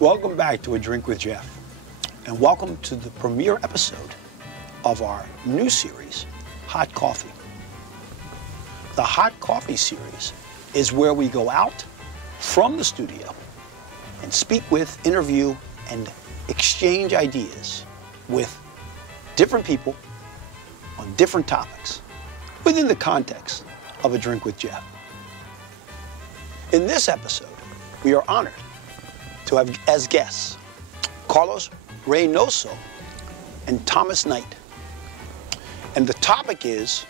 Welcome back to A Drink with Jeff, and welcome to the premiere episode of our new series, Hot Coffee. The Hot Coffee series is where we go out from the studio and speak with, interview, and exchange ideas with different people on different topics within the context of A Drink with Jeff. In this episode, we are honored to have as guests Carlos Reynoso and Thomas Knight. And the topic is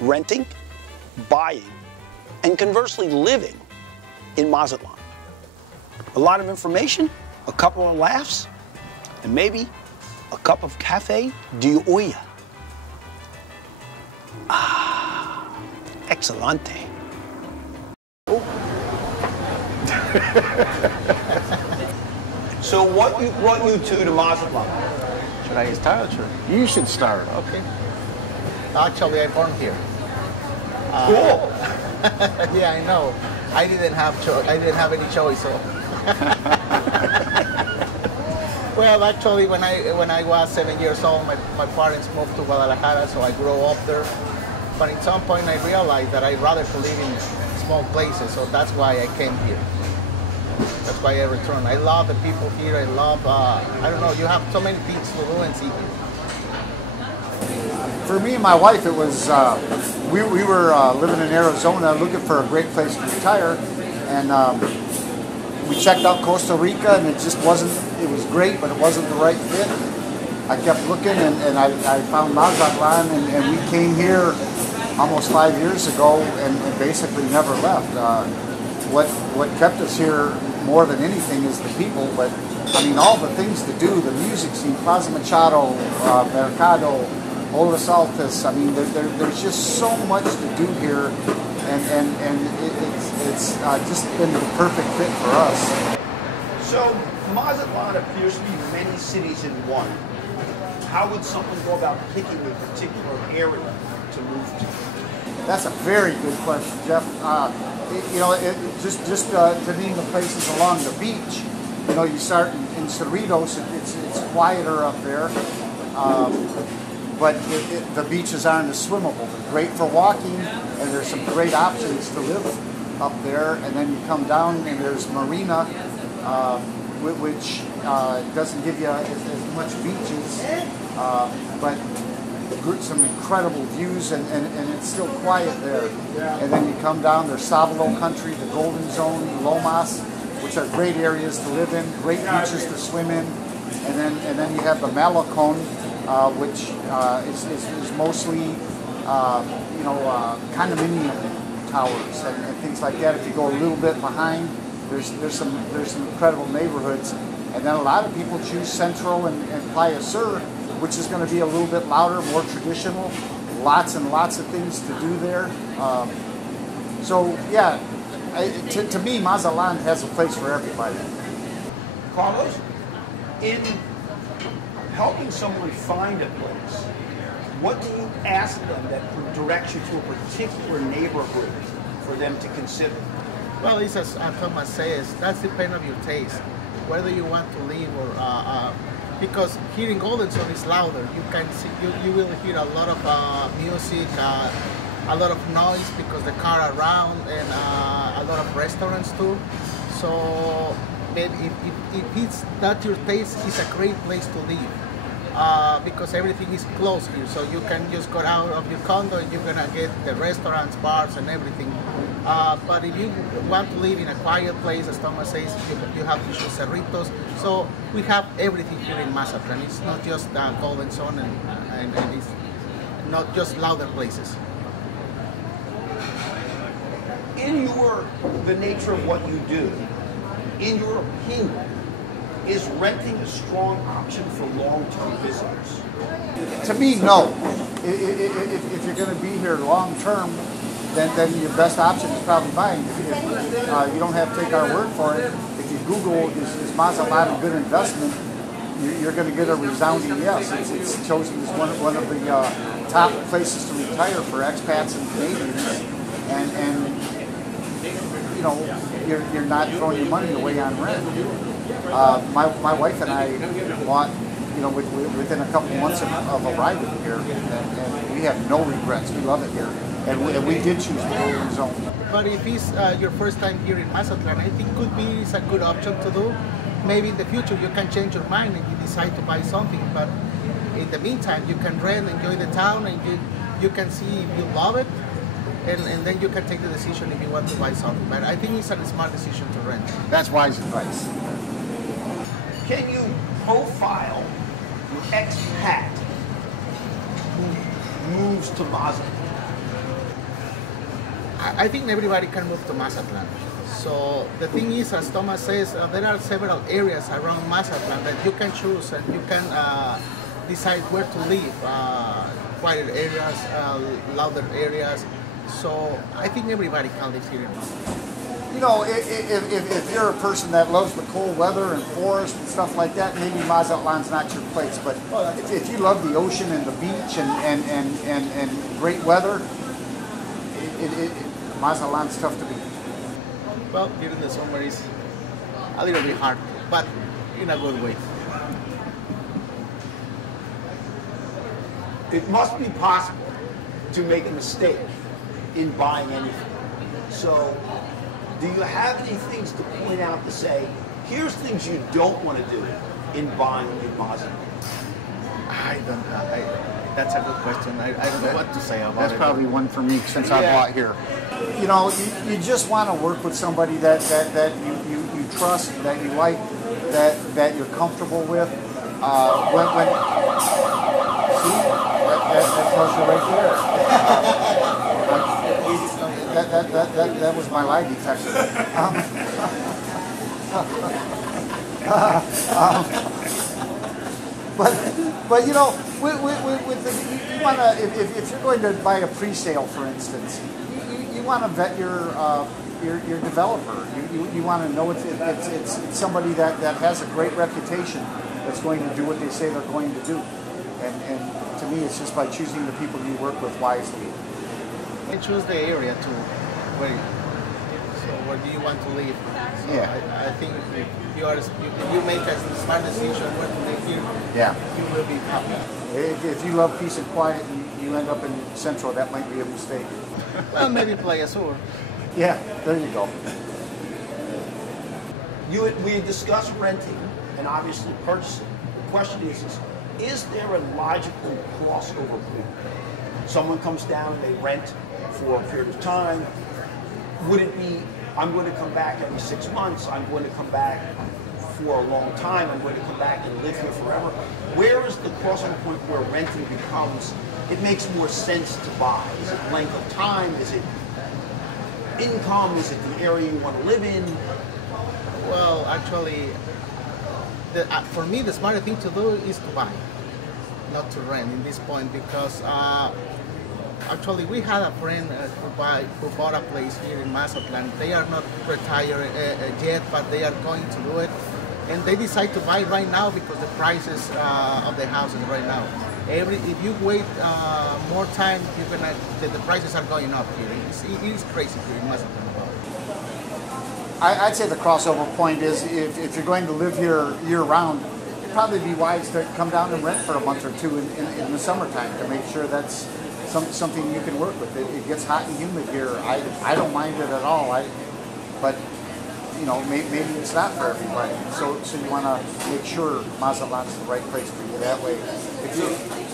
renting, buying, and conversely living in Mazatlan. A lot of information, a couple of laughs, and maybe a cup of Cafe de Olla. Ah, excelente. So what brought you two to Mazatlan? Should I start or should You should start. Okay. Actually, I born here. Cool. Yeah, I know. I didn't have any choice. So. Well, actually, when I was 7 years old, my parents moved to Guadalajara, so I grew up there. But at some point, I realized that I'd rather to live in small places, so that's why I came here. That's why I returned. I love the people here. I love, I don't know, you have so many things to do and see here. For me and my wife, it was, we were living in Arizona looking for a great place to retire, and we checked out Costa Rica, and it just wasn't, it was great, but it wasn't the right fit. I kept looking, and I found Mazatlan, and we came here almost 5 years ago and basically never left. What kept us here more than anything is the people, but I mean all the things to do, the music scene, Plaza Machado, Mercado, Olas Altas. I mean there's just so much to do here, and it's just been the perfect fit for us. So Mazatlan appears to be many cities in one. How would someone go about picking a particular area to move to? That's a very good question, Jeff. You know, just to name the places along the beach, you know, you start in Cerritos, it's quieter up there, but the beaches aren't as swimmable. They're great for walking, and there's some great options to live up there. And then you come down, and there's Marina, which doesn't give you as much beaches, but some incredible views, and it's still quiet there. And then you come down, there's Sabalo country, the Golden Zone, Lomas, which are great areas to live in, great beaches to swim in. And then you have the Malecon, which is mostly condominium towers and things like that. If you go a little bit behind, there's some incredible neighborhoods. And then a lot of people choose Central and Playa Sur, which is going to be a little bit louder, more traditional. Lots and lots of things to do there. So yeah, to me, Mazatlan has a place for everybody. Carlos, in helping someone find a place, what do you ask them that directs you to a particular neighborhood for them to consider? Well, it's as Thomas says, that's depend on your taste, whether you want to live or because here in Golden Zone is louder. You can see, you will hear a lot of music, a lot of noise because the car around, and a lot of restaurants too. So maybe if it's not your taste, it's a great place to live because everything is close here. So you can just go out of your condo and you're gonna get the restaurants, bars, and everything. But if you want to live in a quiet place, as Thomas says, you have to choose Cerritos. So we have everything here in Mazatlan. It's not just Golden Zone, and it's not just louder places. In the nature of what you do, in your opinion, is renting a strong option for long-term visitors? To me, no. If you're going to be here long-term, then your best option is probably buying. If you don't have to take our word for it, if you Google, is Mazatlan a good investment, you're going to get a resounding yes. It's chosen as one of the top places to retire for expats and Canadians. And you know, you're not throwing your money away on rent. My wife and I bought, you know, within a couple months of arriving here, and we have no regrets. We love it here, and we did choose the Golden Zone. But if it's your first time here in Mazatlan, I think could be it's a good option to do. Maybe in the future you can change your mind and you decide to buy something. But in the meantime, you can rent, enjoy the town, and you can see if you love it, and then you can take the decision if you want to buy something. But I think it's a smart decision to rent. That's wise advice. Can you profile your expat who moves to Mazatlan? I think everybody can move to Mazatlan. So the thing is, as Thomas says, there are several areas around Mazatlan that you can choose and you can decide where to live. Quieter areas, louder areas. So I think everybody can live here in Mazatlan. You know, if you're a person that loves the cold weather and forest and stuff like that, maybe Mazatlan's not your place. But if you love the ocean and the beach and great weather, Mazatlan's tough to beat. Well, during the summer is a little bit hard, but in a good way. It must be possible to make a mistake in buying anything. So, do you have any things to point out to say, here's things you don't want to do in buying in Mazatlan? I don't know. That's a good question. I don't know what to say about it. That's probably one for me since I bought here. You know, you just want to work with somebody that you trust, that you like, that you're comfortable with. When see, that tells you right there. That was my lie detector. But you know, with the, you want to, if you're going to buy a pre-sale, for instance, you want to vet your developer. You want to know it's somebody that has a great reputation, that's going to do what they say they're going to do. And to me, it's just by choosing the people you work with wisely. And choose the area too. Where do you want to live? So Yeah. I think if you make a smart decision where to live here, Yeah. you will be happy. If you love peace and quiet and you end up in Central, that might be a mistake. Well, maybe play a sewer. Yeah, there you go. We had discussed renting and obviously purchasing. The question is there a logical crossover point? Someone comes down and they rent for a period of time. Would it be, I'm going to come back every 6 months, I'm going to come back for a long time, I'm going to come back and live here forever? Where is the crossover point where renting becomes, it makes more sense to buy? Is it length of time? Is it income? Is it the area you want to live in? Well, actually, for me, the smarter thing to do is to buy, not to rent in this point, because actually we had a friend who bought a place here in Mazatlan. They are not retired yet, but they are going to do it. And they decide to buy right now because the prices of the houses right now. If you wait more time, the prices are going up here. It is crazy here in Mazatlan. I'd say the crossover point is if you're going to live here year-round, it'd probably be wise to come down and rent for a month or two in the summertime to make sure that's something you can work with. It gets hot and humid here. I don't mind it at all. But you know, maybe it's not for everybody. So you want to make sure Mazatlan's the right place for you that way.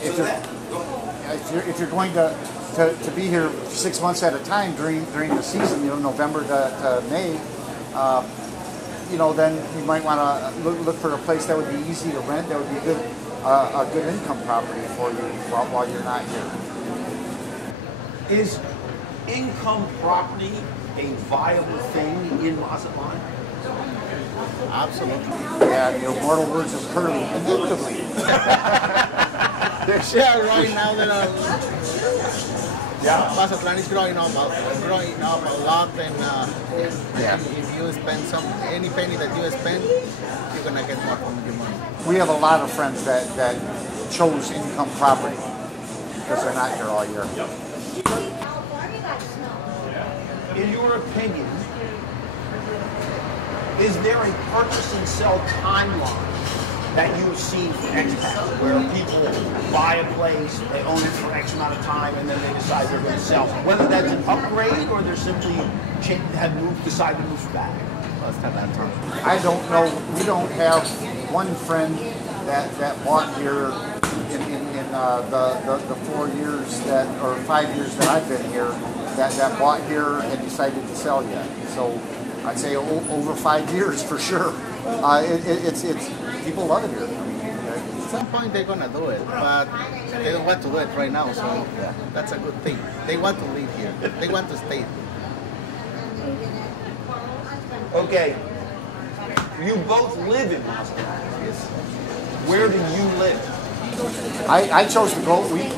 If you're going to be here 6 months at a time during the season, you know, November to May, you know, then you might want to look for a place that would be easy to rent, that would be a good income property for you while you're not here. Is income property a viable thing in Mazatlan? Absolutely. Yeah, your mortal words of Curly, indubitably. Yeah, right now there are. Yeah, Mazatlan is growing up a lot, and if you spend any penny that you spend, you're gonna get more from your money. We have a lot of friends that chose income property because they're not here all year. In your opinion, Is there a purchase and sell timeline that you've seen for expats, where people buy a place, they own it for X amount of time, and then they decide they're going to sell it? Whether that's an upgrade or they're simply decide to move back. I don't know. We don't have one friend that bought here in the 4 years or 5 years that I've been here that bought here and decided to sell yet. So I'd say over 5 years for sure. It's people love it here. At some point they're gonna do it, but they don't want to do it right now. So that's a good thing. They want to live here. They want to stay. Okay, you both live in Mazatlan. Yes. Where do you live? I chose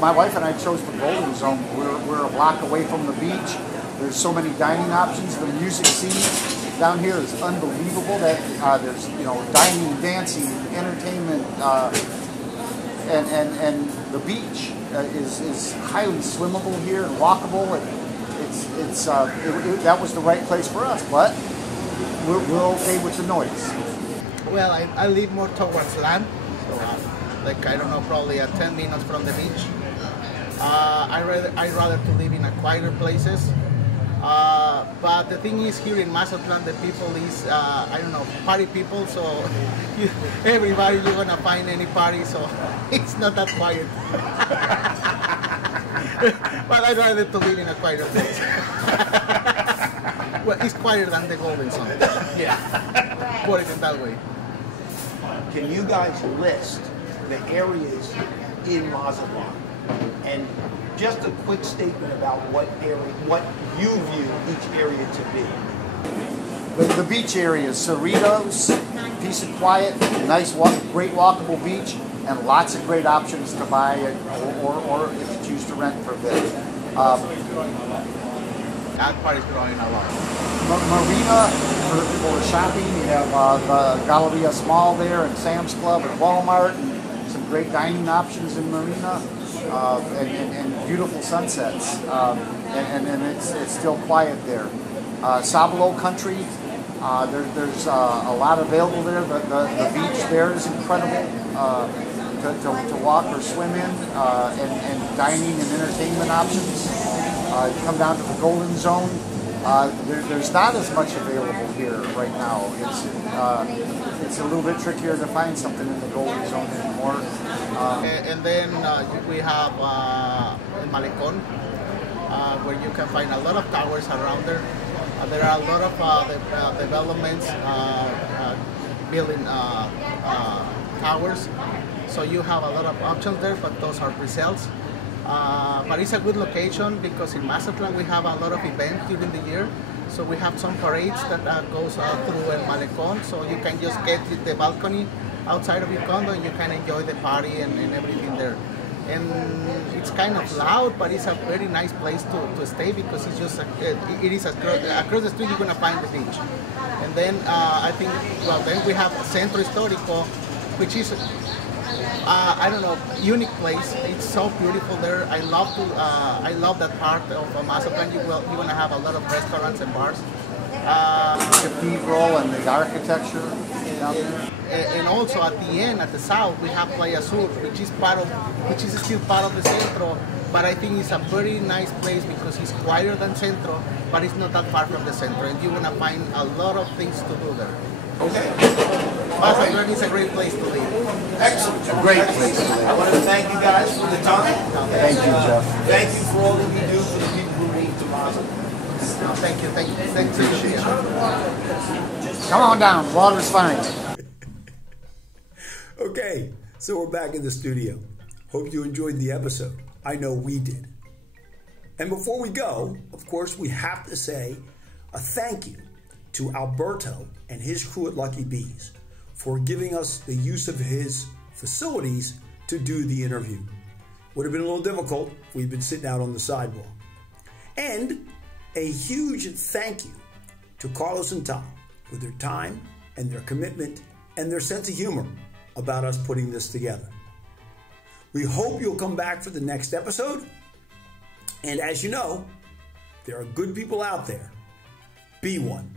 my wife and I chose the Golden Zone. We're a block away from the beach. There's so many dining options. The music scene down here is unbelievable. That there's dining, dancing, entertainment, and the beach is highly swimmable here and walkable. And that was the right place for us, but we're okay with the noise. Well, I live more towards land, so like I don't know, probably 10 minutes from the beach. I rather to live in quieter places. But the thing is, here in Mazatlan, the people is, I don't know, party people, so everybody you're gonna find any party, so it's not that quiet. But I'd rather to live in a quieter place. Well, it's quieter than the Golden Zone. Yeah, put it in that way. Can you guys list the areas in Mazatlan? And just a quick statement about what you view each area to be. The beach area is Cerritos, peace and quiet, nice, great walkable beach, and lots of great options to buy or if you choose to rent for a bit. That part is growing a lot. Marina for shopping. You have the Galleria Mall there, and Sam's Club, and Walmart, and some great dining options in Marina, and beautiful sunsets. And it's still quiet there. Sabalo Country. There's a lot available there. The beach there is incredible to walk or swim in, and dining and entertainment options. You come down to the Golden Zone. There's not as much available here right now. It's a little bit trickier to find something in the Golden Zone anymore. And then we have El Malecón, where you can find a lot of towers around there. There are a lot of developments building towers, so you have a lot of options there, but those are pre-sales. But it's a good location because in Mazatlan we have a lot of events during the year. So we have some parades that goes through El Malecón, so you can just get to the balcony outside of your condo and you can enjoy the party and everything there. And it's kind of loud, but it's a very nice place to stay because it's just it is across the street you're gonna find the beach. And then I think, well, then we have Centro Histórico, which is I don't know, unique place. It's so beautiful there. I love that part of Mazatlan. You're gonna have a lot of restaurants and bars. Cathedral and the architecture down there. And also at the end, at the south, we have Playa Sur, which is still part of the Centro. But I think it's a very nice place because it's quieter than Centro, but it's not that far from the Centro, and you're gonna find a lot of things to do there. Okay. Mazatlan is a great place to live. Excellent. A great place to live. I want to thank you guys for the time. Thank you, Jeff. Thank you for all that you do for the people who move to Mazatlan. No, thank you. Appreciate it. Come on down. Water's fine. Okay, so we're back in the studio. Hope you enjoyed the episode. I know we did. And before we go, of course, we have to say a thank you to Alberto and his crew at Lucky Bees for giving us the use of his facilities to do the interview. Would have been a little difficult if we'd been sitting out on the sidewalk. And a huge thank you to Carlos and Tom for their time and their commitment and their sense of humor about us putting this together. We hope you'll come back for the next episode. And as you know, there are good people out there. Be one.